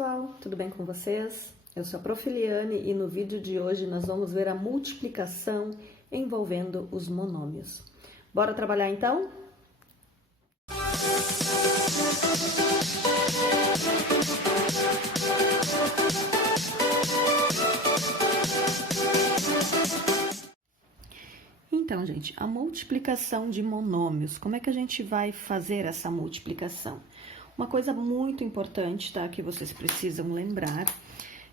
pessoal, tudo bem com vocês? Eu sou a Prof. Eliane e no vídeo de hoje nós vamos ver a multiplicação envolvendo os monômios. Bora trabalhar então? Então, gente, a multiplicação de monômios, como é que a gente vai fazer essa multiplicação? Uma coisa muito importante, tá, que vocês precisam lembrar,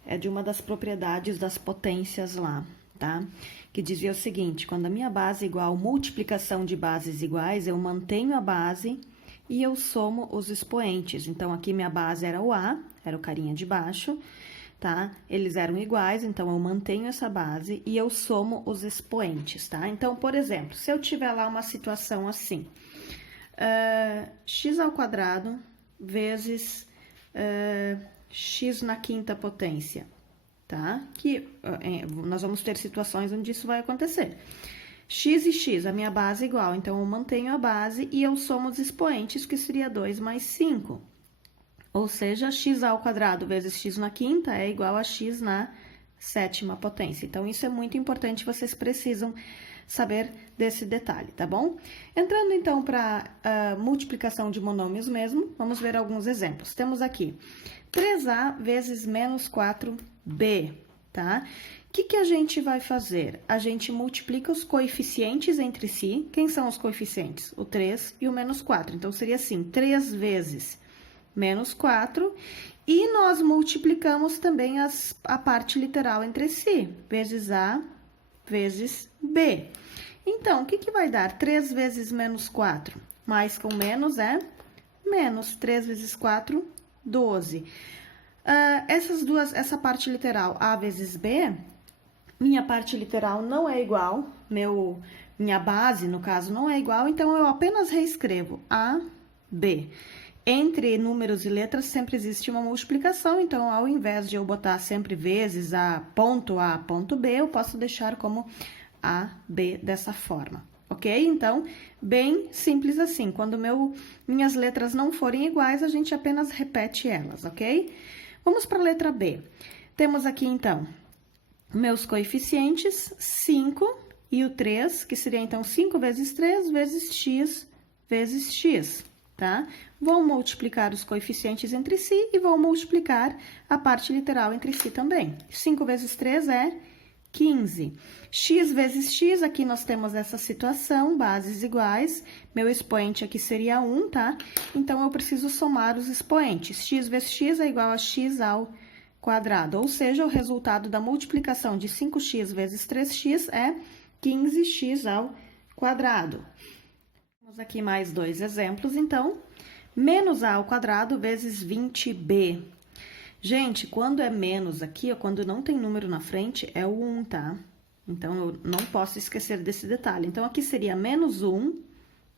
é de uma das propriedades das potências lá, tá? Que dizia o seguinte, quando a minha base é igual a multiplicação de bases iguais, eu mantenho a base e eu somo os expoentes. Então, aqui minha base era o A, era o carinha de baixo, tá? Eles eram iguais, então eu mantenho essa base e eu somo os expoentes, tá? Então, por exemplo, se eu tiver lá uma situação assim, x ao quadrado vezes x na quinta potência, tá? Que nós vamos ter situações onde isso vai acontecer. X e x, a minha base é igual, então eu mantenho a base e eu somo os expoentes, que seria 2 mais 5. Ou seja, x ao quadrado vezes x na quinta é igual a x na sétima potência. Então, isso é muito importante, vocês precisam saber desse detalhe, tá bom? Entrando, então, para a multiplicação de monômios mesmo, vamos ver alguns exemplos. Temos aqui 3a vezes menos 4b, tá? O que a gente vai fazer? A gente multiplica os coeficientes entre si. Quem são os coeficientes? O 3 e o menos 4. Então, seria assim, 3 vezes menos 4, e nós multiplicamos também a parte literal entre si, vezes A vezes B. Então, o que vai dar? 3 vezes menos 4, mais com menos é menos. 3 vezes 4, 12. Essa parte literal, A vezes B, minha parte literal não é igual, minha base, no caso, não é igual, então eu apenas reescrevo A, B. Entre números e letras sempre existe uma multiplicação, então ao invés de eu botar sempre vezes A, ponto B, eu posso deixar como A, B dessa forma, ok? Então, bem simples assim, quando minhas letras não forem iguais, a gente apenas repete elas, ok? Vamos para a letra B. Temos aqui, então, meus coeficientes, 5 e o 3, que seria, então, 5 vezes 3 vezes x, tá? Vou multiplicar os coeficientes entre si e vou multiplicar a parte literal entre si também. 5 vezes 3 é 15. X vezes x, aqui nós temos essa situação, bases iguais. Meu expoente aqui seria 1, tá? Então, eu preciso somar os expoentes. X vezes x é igual a x ao quadrado, ou seja, o resultado da multiplicação de 5x vezes 3x é 15x ao quadrado. Temos aqui mais dois exemplos, então, menos a ao quadrado vezes 20b. Gente, quando é menos aqui, ou quando não tem número na frente, é o 1, tá? Então, eu não posso esquecer desse detalhe. Então, aqui seria menos 1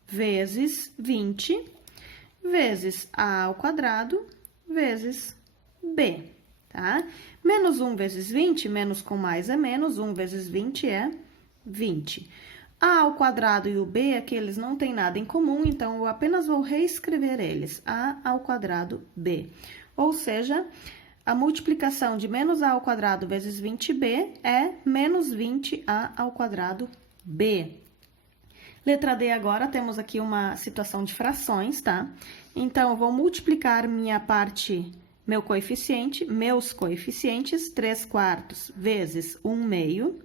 vezes 20 vezes a ao quadrado vezes b, tá? Menos 1 vezes 20, menos com mais é menos, 1 vezes 20 é 20. A ao quadrado e o b, aqui eles não têm nada em comum, então eu apenas vou reescrever eles. A ao quadrado b. Ou seja, a multiplicação de menos a ao quadrado vezes 20b é menos 20a ao quadrado b. Letra D agora, temos aqui uma situação de frações, tá? Então, eu vou multiplicar meus coeficientes, 3 quartos vezes 1 meio.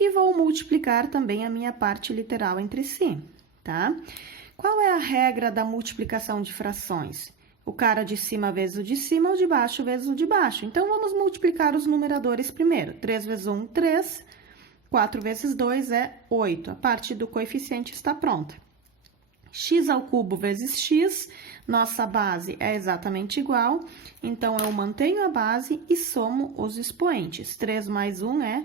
E vou multiplicar também a minha parte literal entre si, tá? Qual é a regra da multiplicação de frações? O cara de cima vezes o de cima, o de baixo vezes o de baixo. Então, vamos multiplicar os numeradores primeiro. 3 vezes 1, 3. 4 vezes 2 é 8. A parte do coeficiente está pronta. X ao cubo vezes x, nossa base é exatamente igual. Então, eu mantenho a base e somo os expoentes. 3 mais 1 é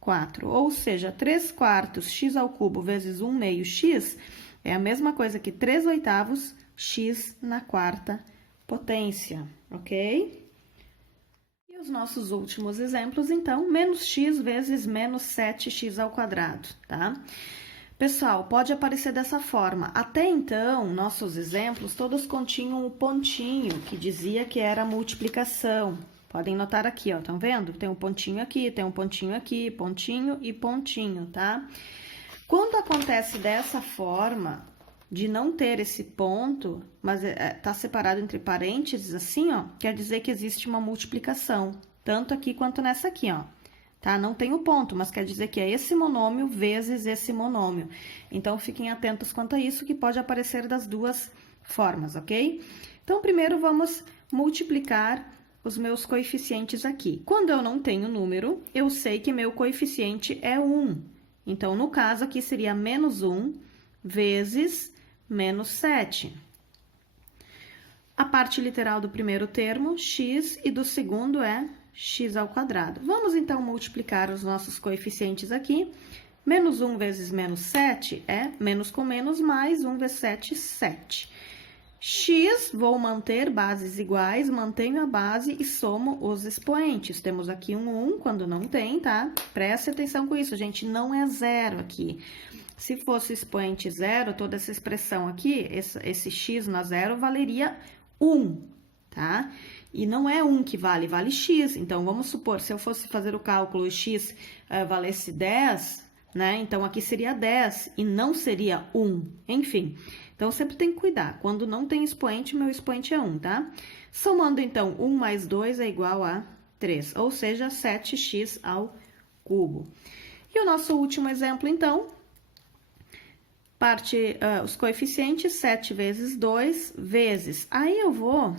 4, ou seja, 3 quartos x ao cubo vezes 1 meio x é a mesma coisa que 3 oitavos x na quarta potência, ok? E os nossos últimos exemplos, então, menos x vezes menos 7x ao quadrado, tá? Pessoal, pode aparecer dessa forma. Até então, nossos exemplos todos continham o pontinho que dizia que era multiplicação. Podem notar aqui, ó, estão vendo? Tem um pontinho aqui, tem um pontinho aqui, pontinho e pontinho, tá? Quando acontece dessa forma, de não ter esse ponto, mas tá separado entre parênteses assim, ó, quer dizer que existe uma multiplicação, tanto aqui quanto nessa aqui, ó. Tá? Não tem o ponto, mas quer dizer que é esse monômio vezes esse monômio. Então, fiquem atentos quanto a isso, que pode aparecer das duas formas, ok? Então, primeiro vamos multiplicar os meus coeficientes aqui. Quando eu não tenho número, eu sei que meu coeficiente é 1. Então, no caso aqui, seria menos 1 vezes menos 7. A parte literal do primeiro termo, x, e do segundo é x ao quadrado. Vamos, então, multiplicar os nossos coeficientes aqui. Menos 1 vezes menos 7 é menos com menos, mais 1 vezes 7, 7. X, vou manter bases iguais, mantenho a base e somo os expoentes. Temos aqui um 1 quando não tem, tá? Preste atenção com isso, gente, não é zero aqui. Se fosse expoente zero, toda essa expressão aqui, esse x na zero, valeria 1, tá? E não é 1 que vale, vale x. Então, vamos supor, se eu fosse fazer o cálculo e x valesse 10, né? Então, aqui seria 10 e não seria 1. Enfim, então, sempre tem que cuidar. Quando não tem expoente, meu expoente é 1, tá? Somando, então, 1 mais 2 é igual a 3, ou seja, 7x ao cubo. E o nosso último exemplo, então, os coeficientes, 7 vezes 2 vezes. Aí, eu vou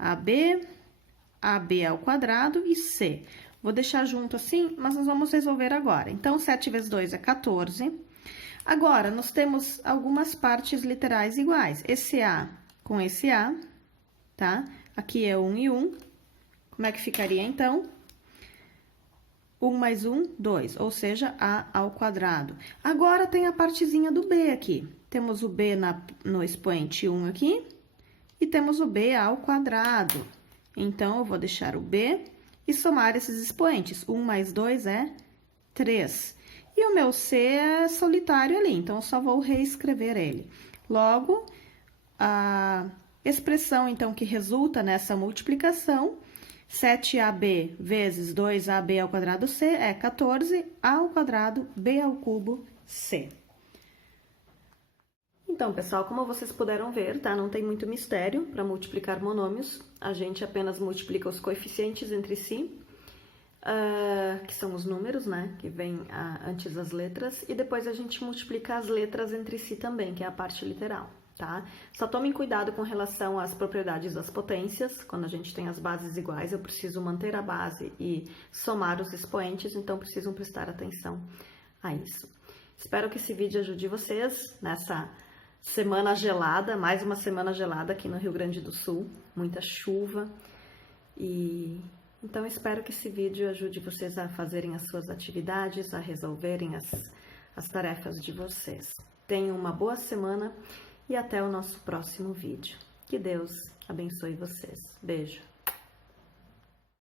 AB ao quadrado e C. Vou deixar junto assim, mas nós vamos resolver agora. Então, 7 vezes 2 é 14. Agora, nós temos algumas partes literais iguais. Esse A com esse A, tá? Aqui é 1 e 1. Como é que ficaria, então? 1 mais 1, 2, ou seja, A ao quadrado. Agora, tem a partezinha do B aqui. Temos o B no expoente 1 aqui. E temos o B ao quadrado. Então, eu vou deixar o B e somar esses expoentes. 1 mais 2 é 3. E o meu C é solitário ali, então, eu só vou reescrever ele. Logo, a expressão, então, que resulta nessa multiplicação, 7AB vezes 2AB ao quadrado C é 14, A ao quadrado, B ao cubo, C. Então, pessoal, como vocês puderam ver, tá? Não tem muito mistério para multiplicar monômios. A gente apenas multiplica os coeficientes entre si, que são os números, né? Que vêm antes das letras. E depois a gente multiplica as letras entre si também, que é a parte literal, tá? Só tomem cuidado com relação às propriedades das potências. Quando a gente tem as bases iguais, eu preciso manter a base e somar os expoentes, então precisam prestar atenção a isso. Espero que esse vídeo ajude vocês nessa semana gelada, mais uma semana gelada aqui no Rio Grande do Sul, muita chuva. E então espero que esse vídeo ajude vocês a fazerem as suas atividades, a resolverem as tarefas de vocês. Tenham uma boa semana e até o nosso próximo vídeo. Que Deus abençoe vocês. Beijo!